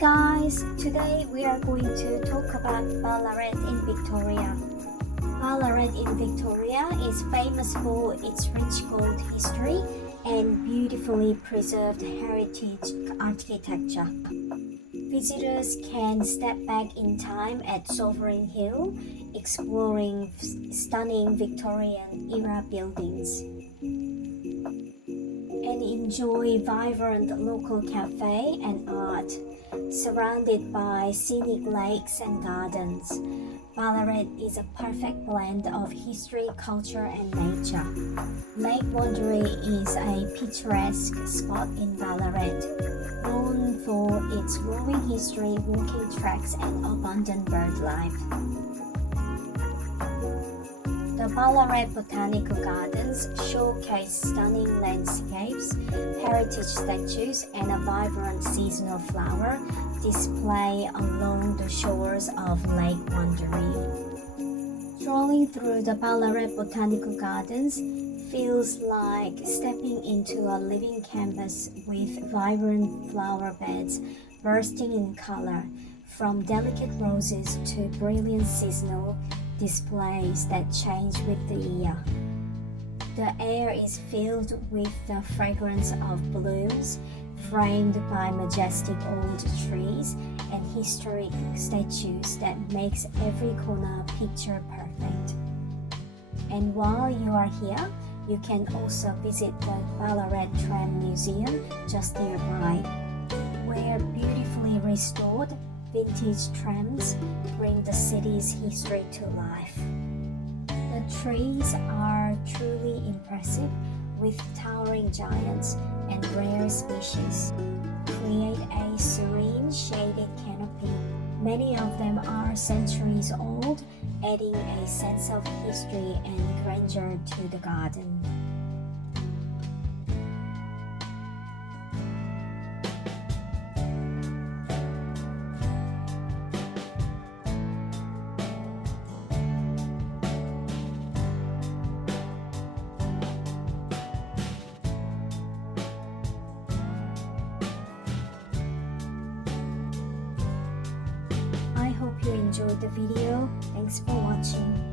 guys, today we are going to talk about Ballarat in Victoria. Ballarat in Victoria is famous for its rich gold history and beautifully preserved heritage architecture. Visitors can step back in time at Sovereign Hill, exploring stunning Victorian-era buildings, and enjoy vibrant local cafe and art, surrounded by scenic lakes and gardens. Ballarat is a perfect blend of history, culture, and nature. Lake Wendouree is a picturesque spot in Ballarat, known for its rolling history, walking tracks, and abundant birdlife. The Ballarat Botanical Gardens showcase stunning landscapes, heritage statues, and a vibrant seasonal flower display along the shores of Lake Wendouree. Strolling through the Ballarat Botanical Gardens feels like stepping into a living canvas with vibrant flower beds bursting in color, from delicate roses to brilliant seasonal displays that change with the year. The air is filled with the fragrance of blooms, framed by majestic old trees and historic statues that makes every corner picture perfect. And while you are here, you can also visit the Ballarat Tramway Museum just nearby, where beautifully restored vintage trams bring the city's history to life. The trees are truly impressive, with towering giants and rare species create a serene shaded canopy. Many of them are centuries old, adding a sense of history and grandeur to the garden. I hope you enjoyed the video. Thanks for watching.